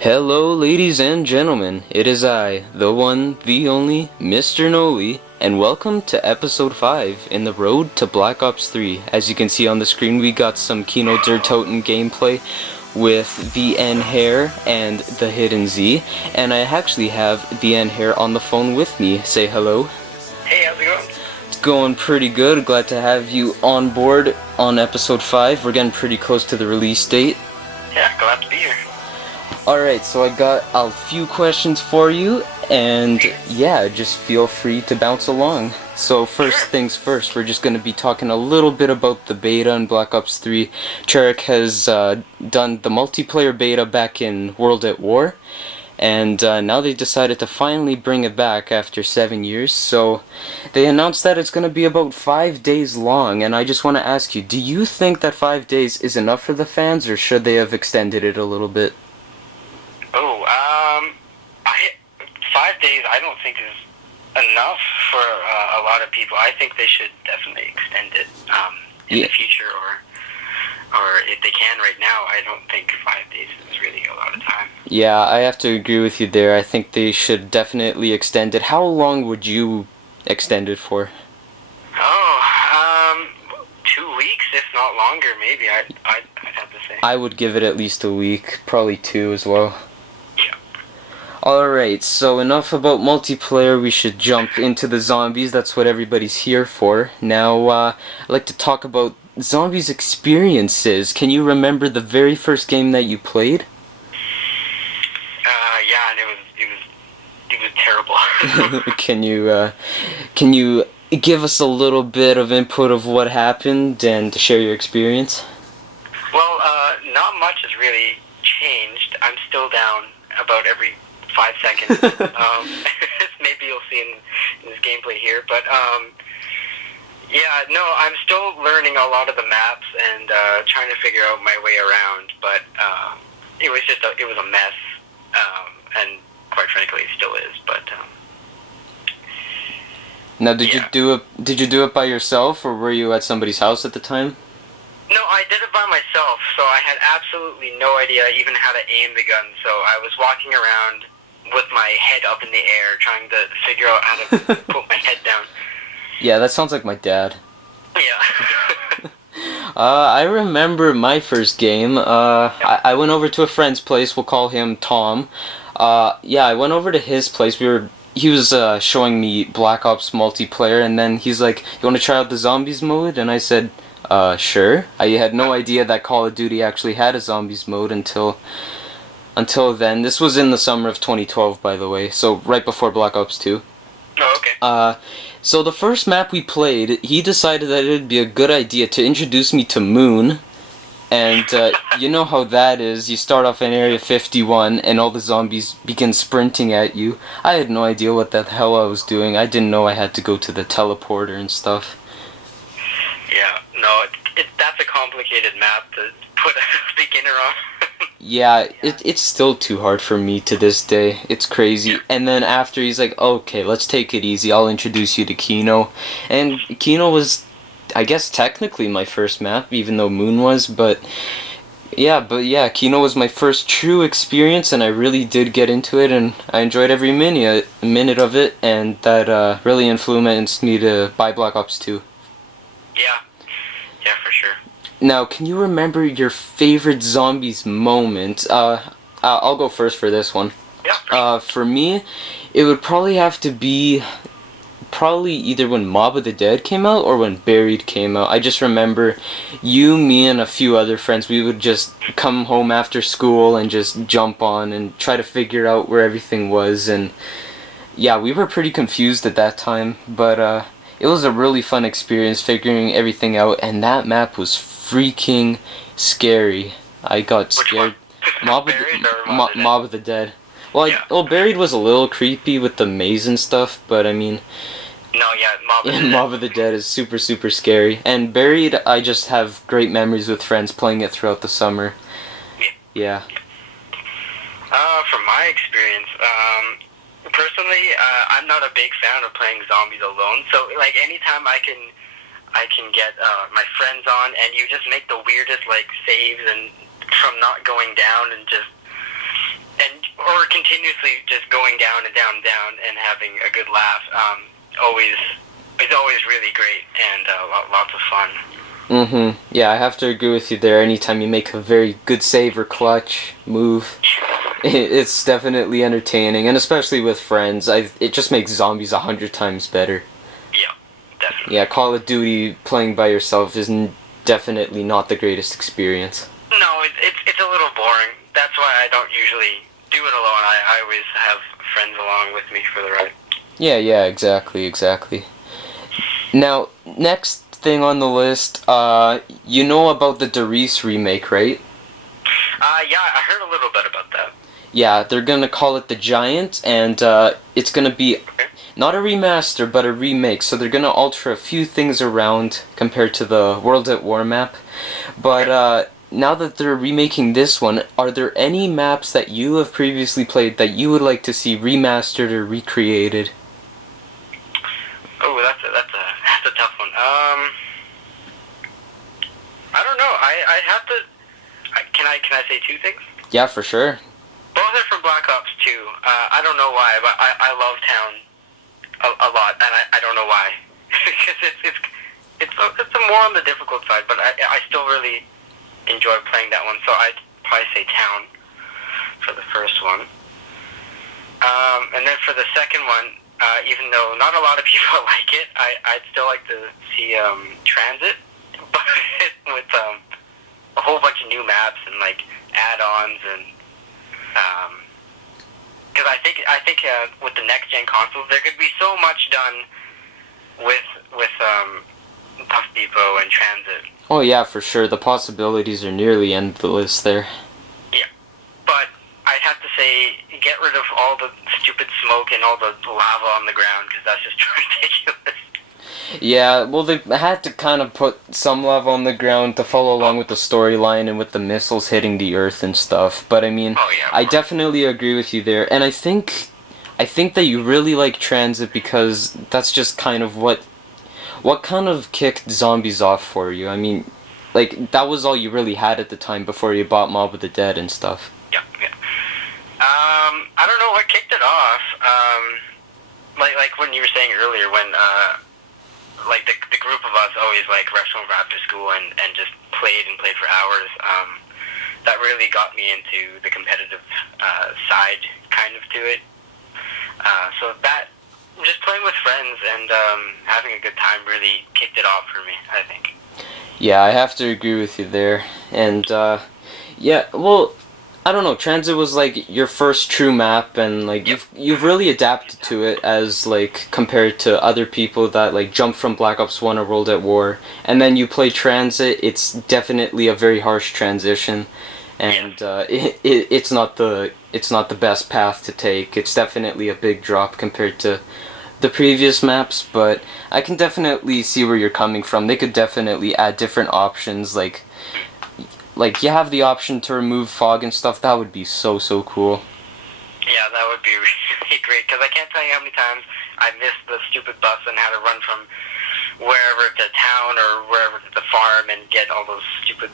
Hello, ladies and gentlemen. It is I, the one, the only, Mr. Noli, and welcome to episode 5 in the road to Black Ops 3. As you can see on the screen, we got some Kino Der Toten gameplay with TheNhehir and the Hidden Z, and I actually have TheNhehir on the phone with me. Say hello. Hey, how's it going? It's going pretty good. Glad to have you on board on episode 5. We're getting pretty close to the release date. Yeah, glad to be here. Alright, so I got a few questions for you, and yeah, just feel free to bounce along. So first things first, we're just going to be talking a little bit about the beta in Black Ops 3. Treyarch has done the multiplayer beta back in World at War, and now they decided to finally bring it back after 7 years. So they announced that it's going to be about 5 days long, and I just want to ask you, do you think that 5 days is enough for the fans, or should they have extended it a little bit? 5 days I don't think is enough for a lot of people. I think they should definitely extend it in the future, or if they can right now. I don't think 5 days is really a lot of time. Yeah, I have to agree with you there. I think they should definitely extend it. How long would you extend it for? 2 weeks, if not longer, maybe. I'd have to say. I would give it at least a week, probably 2 as well. Yeah. Alright, so enough about multiplayer, we should jump into the zombies, that's what everybody's here for. Now, I'd like to talk about zombies experiences. Can you remember the very first game that you played? Yeah, and it was terrible. Can you give us a little bit of input of what happened and share your experience? Well, not much has really changed. I'm still down about every 5 seconds. Maybe you'll see in this gameplay here, but yeah, no, I'm still learning a lot of the maps and trying to figure out my way around. But it was a mess, and quite frankly, it still is. But now, did you do it by yourself, or were you at somebody's house at the time? No, I did it by myself, so I had absolutely no idea even how to aim the gun. So I was walking around with my head up in the air, trying to figure out how to put my head down. Yeah, that sounds like my dad. Yeah. I remember my first game. I went over to a friend's place. We'll call him Tom. Yeah, I went over to his place. He was showing me Black Ops multiplayer, and then he's like, "You want to try out the zombies mode?" And I said, sure. I had no idea that Call of Duty actually had a zombies mode until then. This was in the summer of 2012, by the way, so right before Black Ops 2. Oh, okay. So the first map we played, he decided that it would be a good idea to introduce me to Moon, and you know how that is. You start off in Area 51, and all the zombies begin sprinting at you. I had no idea what the hell I was doing. I didn't know I had to go to the teleporter and stuff. Yeah, no, that's a complicated map to put a beginner on. Yeah, it's still too hard for me to this day. It's crazy. And then after, he's like, "Okay, let's take it easy. I'll introduce you to Kino." And Kino was, I guess, technically my first map, even though Moon was, but yeah, Kino was my first true experience, and I really did get into it, and I enjoyed every minute of it, and that really influenced me to buy Black Ops 2. Yeah, for sure. Now, can you remember your favorite zombies moment? I'll go first for this one. Yeah. For me, it would probably have to be either when Mob of the Dead came out or when Buried came out. I just remember you, me, and a few other friends, we would just come home after school and just jump on and try to figure out where everything was. And yeah, we were pretty confused at that time, but it was a really fun experience figuring everything out, and that map was freaking scary. I got scared. Mob of the Dead. Well, Yeah. Buried was a little creepy with the maze and stuff, but I mean... No, yeah, Mob of the Dead. Mob of the Dead is super, super scary. And Buried, I just have great memories with friends playing it throughout the summer. Yeah. From my experience, personally, I'm not a big fan of playing zombies alone. So, like, anytime I can get my friends on, and you just make the weirdest, like, saves and from not going down, and continuously just going down and down and down and having a good laugh. It's always really great and lots of fun. Yeah, I have to agree with you there. Anytime you make a very good save or clutch move, it's definitely entertaining, and especially with friends, it just makes zombies 100 times better. Yeah, definitely. Yeah, Call of Duty playing by yourself is definitely not the greatest experience. No, it's a little boring. That's why I don't usually do it alone. I always have friends along with me for the ride. Yeah, exactly. Now, next thing on the list, you know about the TheNhehir remake, right? Yeah, I heard a little bit about that. Yeah, they're gonna call it The Giant, and it's gonna be not a remaster, but a remake. So they're gonna alter a few things around compared to the World at War map. But now that they're remaking this one, are there any maps that you have previously played that you would like to see remastered or recreated? Oh, that's a tough one. I don't know. I have to. Can I say two things? Yeah, for sure. Both are from Black Ops 2. I don't know why, but I love Town a lot, and I don't know why. Because it's more on the difficult side, but I still really enjoy playing that one. So I'd probably say Town for the first one. And then for the second one, even though not a lot of people like it, I'd still like to see Transit, but with a whole bunch of new maps and like add-ons and because I think with the next gen consoles there could be so much done with Puff Depot and Transit. Oh yeah, for sure. The possibilities are nearly endless there. Yeah, but I'd have to say get rid of all the stupid smoke and all the lava on the ground because that's just ridiculous. Yeah, well, they had to kind of put some lava on the ground to follow along with the storyline and with the missiles hitting the Earth and stuff. But I mean, I definitely agree with you there, and I think that you really like Transit because that's just kind of what kind of kicked zombies off for you. I mean, like that was all you really had at the time before you bought Mob of the Dead and stuff. Yeah. I don't know what kicked it off. Like when you were saying earlier when like the group of us always like rushed home after school and just played for hours. That really got me into the competitive side kind of to it. So that just playing with friends and having a good time really kicked it off for me, I think. Yeah, I have to agree with you there. And yeah, well, I don't know, Transit was like your first true map, and like you've really adapted to it as like compared to other people that like jump from Black Ops 1 or World at War, and then you play Transit. It's definitely a very harsh transition, and it's not the best path to take. It's definitely a big drop compared to the previous maps, but I can definitely see where you're coming from. They could definitely add different options, like you have the option to remove fog and stuff. That would be so cool. Yeah, that would be really great, because I can't tell you how many times I missed the stupid bus and had to run from wherever to town or wherever to the farm and get all those stupid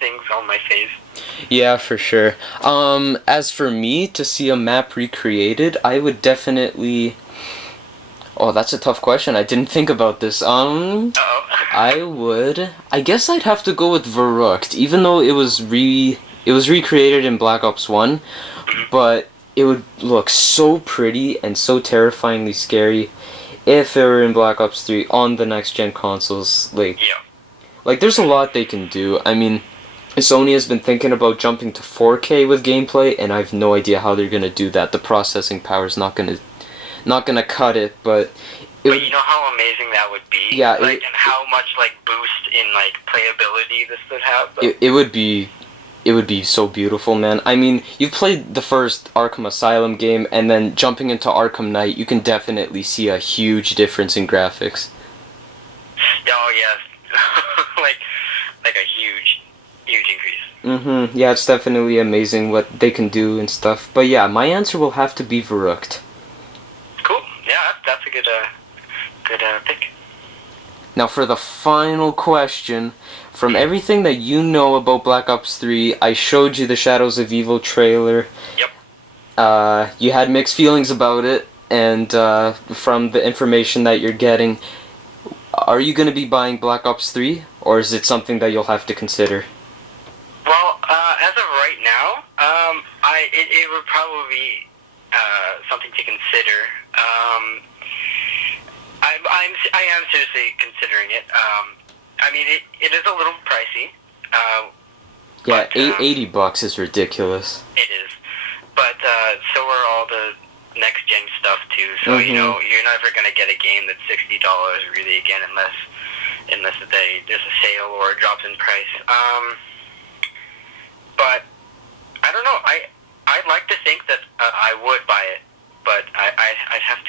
things on my face. Yeah, for sure. As for me, to see a map recreated, I would definitely... Oh, that's a tough question. I didn't think about this. I guess I'd have to go with Verrückt, even though it was recreated in Black Ops 1, but it would look so pretty and so terrifyingly scary if it were in Black Ops 3 on the next gen consoles. Like there's a lot they can do. I mean, Sony has been thinking about jumping to 4K with gameplay, and I have no idea how they're gonna do that. The processing power is not gonna cut it, but you know how amazing that would be? Yeah, and how much boost in playability this would have. It would be so beautiful, man. I mean, you've played the first Arkham Asylum game, and then jumping into Arkham Knight, you can definitely see a huge difference in graphics. Oh yes, like a huge increase. Yeah, it's definitely amazing what they can do and stuff. But yeah, my answer will have to be Verrückt. Cool. Yeah, that's a good pick. Now for the final question, from everything that you know about Black Ops 3, I showed you the Shadows of Evil trailer. Yep. you had mixed feelings about it, and from the information that you're getting, are you going to be buying Black Ops 3, or is it something that you'll have to consider? Well, as of right now, it would probably be something to consider. I am seriously considering it. I mean, it is a little pricey. Yeah, but, $80 is ridiculous. It is. But so are all the next gen stuff too. So you know, you're never gonna get a game that's $60 really again unless there's a sale or it drops in price. But I don't know. I'd like to think that I would buy it, but I'd have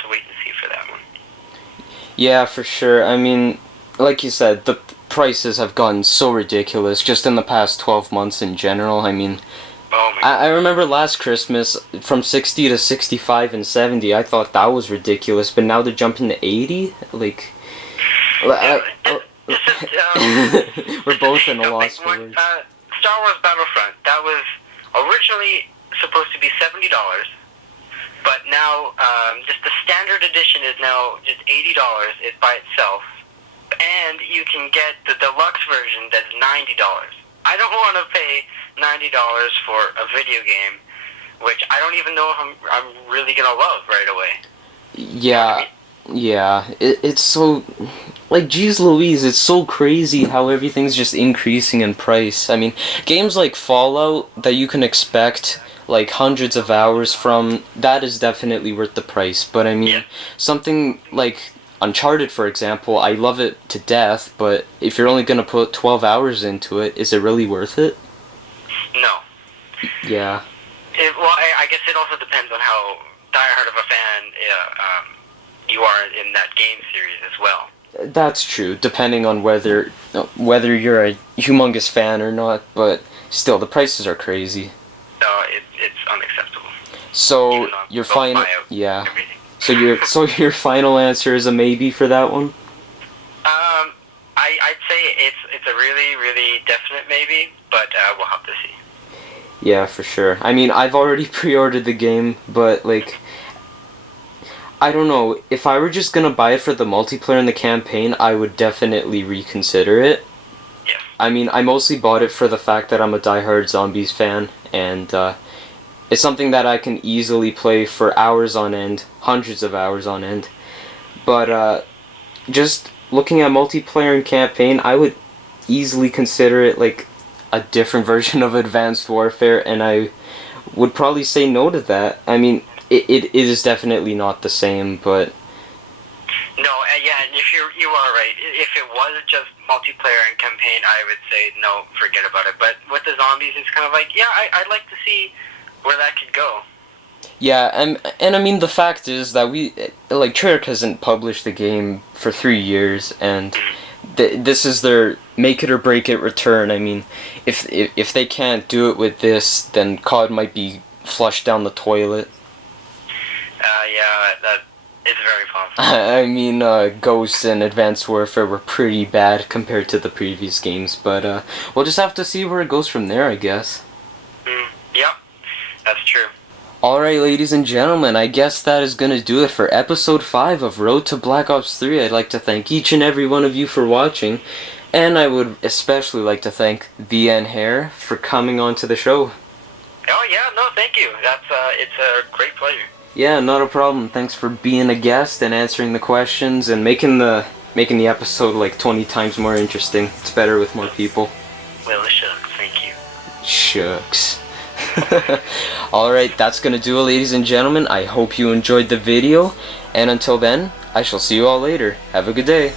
to wait and see for that one. Yeah, for sure. I mean, like you said, the prices have gotten so ridiculous just in the past 12 months in general. I mean, oh my I remember last Christmas from 60 to 65 and 70. I thought that was ridiculous, but now they're jumping to 80. Like, we're both in a loss for words. Star Wars Battlefront, that was originally supposed to be $70, but now just the standard edition is now just $80 is by itself, and you can get the deluxe version that's $90. I don't want to pay $90 for a video game, which I don't even know if I'm really gonna love right away. Yeah, you know what I mean? yeah. It's so, like, geez Louise, it's so crazy how everything's just increasing in price. I mean, games like Fallout that you can expect like hundreds of hours from, that is definitely worth the price. But I mean, something like Uncharted, for example, I love it to death, but if you're only gonna put 12 hours into it, is it really worth it? No. Yeah. Well, I guess it also depends on how diehard of a fan you are in that game series as well. That's true, depending on whether you're a humongous fan or not, but still, the prices are crazy. So it's unacceptable. So your final, yeah. Everything. So your final answer is a maybe for that one? I'd say it's a really, really definite maybe, but we'll have to see. Yeah, for sure. I mean, I've already pre-ordered the game, but like, I don't know, if I were just gonna buy it for the multiplayer and the campaign, I would definitely reconsider it. Yeah. I mean, I mostly bought it for the fact that I'm a diehard Zombies fan, and it's something that I can easily play for hours on end, hundreds of hours on end. But just looking at multiplayer and campaign, I would easily consider it like a different version of Advanced Warfare, and I would probably say no to that. I mean, it is definitely not the same, but... No, yeah, and you are right. If it was just multiplayer and campaign, I would say no, forget about it. But with the zombies, it's kind of like, yeah, I'd like to see where that could go. Yeah, and I mean, the fact is that Treyarch hasn't published the game for 3 years, and this is their make it or break it return. I mean, if they can't do it with this, then COD might be flushed down the toilet. Yeah, that is very possible. I mean, Ghosts and Advanced Warfare were pretty bad compared to the previous games, but we'll just have to see where it goes from there, I guess. Yep, that's true. Alright, ladies and gentlemen, I guess that is going to do it for episode 5 of Road to Black Ops 3. I'd like to thank each and every one of you for watching, and I would especially like to thank TheNhehir for coming on to the show. Oh yeah, no, thank you. It's a great pleasure. Yeah, not a problem. Thanks for being a guest and answering the questions and making the episode like 20 times more interesting. It's better with more people. Well, shucks, thank you. Shucks. Alright, that's gonna do it, ladies and gentlemen. I hope you enjoyed the video, and until then, I shall see you all later. Have a good day.